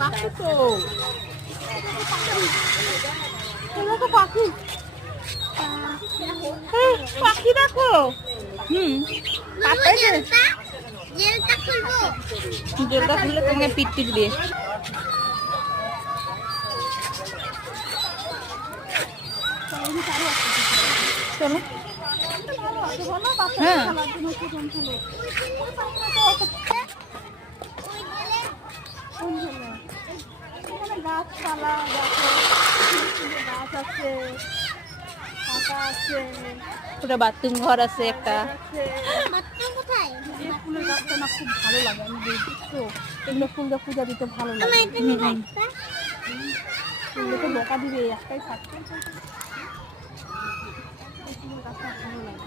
পাখি তো পাখি পাখি দেখো। জেলটা খুললে তোমাকে পিট পিট দিয়ে চলো। হ্যাঁ গাছপালা গাছ আছে, ওটা বাথরুম ঘর আছে একটা। ফুলের গাছটা না খুব ভালো লাগে, আমি দেখছো এগুলো ফুলটা পূজা দিতে ভালো লাগে। ফুলটা তো বকা দিবে, একটাই থাকছে। ফুলের গাছটা ভালো লাগে।